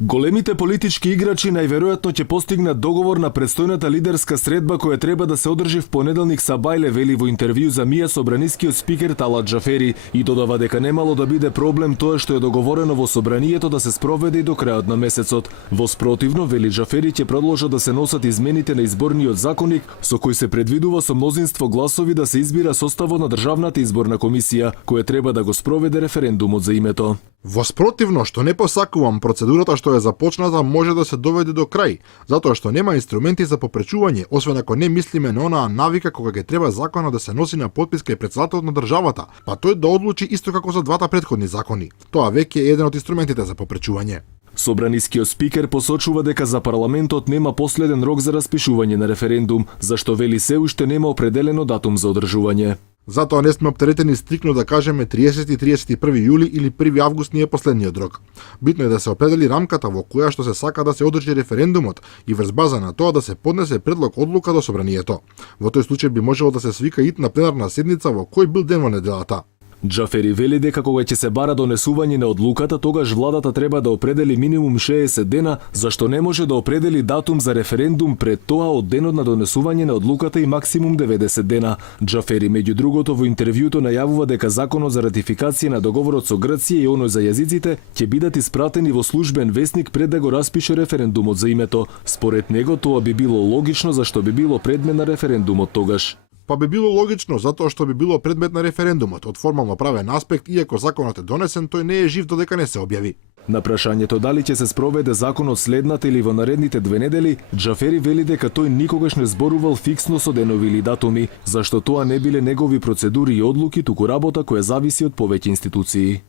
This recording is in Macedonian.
Големите политички играчи најверојатно ќе постигнат договор на предстојната лидерска средба која треба да се одржи в понеделник, Сабајле вели во интервју за МИА собранискиот спикер Талат Џафери и додава дека немало да биде проблем тоа што е договорено во собранието да се спроведе и до крајот на месецот. Во спротивно, вели Џафери, ќе продолжат да се носат измените на изборниот законник со кој се предвидува со мнозинство гласови да се избира составот на Државната изборна комисија, која треба да го спроведе референдумот за името. Во спротивно, што не посакувам, процедурата што е започната може да се доведе до крај, затоа што нема инструменти за попречување, освен ако не мислиме на онаа навика кога ќе треба законот да се носи на потпис кај претседателот на државата, па тој да одлучи исто како за двата претходни закони. Тоа веќе е еден од инструментите за попречување. Собранискиот спикер посочува дека за парламентот нема последен рок за распишување на референдум, зашто вели се уште нема определено датум за одржување. Затоа не сме оптеретени стрикно да кажеме 30 и 31 јули или 1 август не е последниот рок. Битно е да се определи рамката во која што се сака да се одржи референдумот и врз база на тоа да се поднесе предлог одлука до собранието. Во тој случај би можело да се свика итна пленарна седница во кој бил ден во неделата. Џафери вели дека кога ќе се бара донесување на одлуката, тогаш владата треба да определи минимум 60 дена, зашто не може да определи датум за референдум пред тоа од денот на донесување на одлуката и максимум 90 дена. Џафери меѓу другото во интервјуто најавува дека законот за ратификација на договорот со Грција и оној за јазиците ќе бидат испратени во службен весник пред да го распише референдумот за името. Според него тоа би било логично зашто би било предмет на референдумот тогаш. Па би било логично, затоа што би било предмет на референдумот. Од формално правен аспект, иако законот е донесен, тој не е жив додека не се објави. На прашањето дали ќе се спроведе законот следната или во наредните 2 недели, Џафери вели дека тој никогаш не зборувал фиксно со денови или датуми, зашто тоа не биле негови процедури и одлуки, туку работа која зависи од повеќе институции.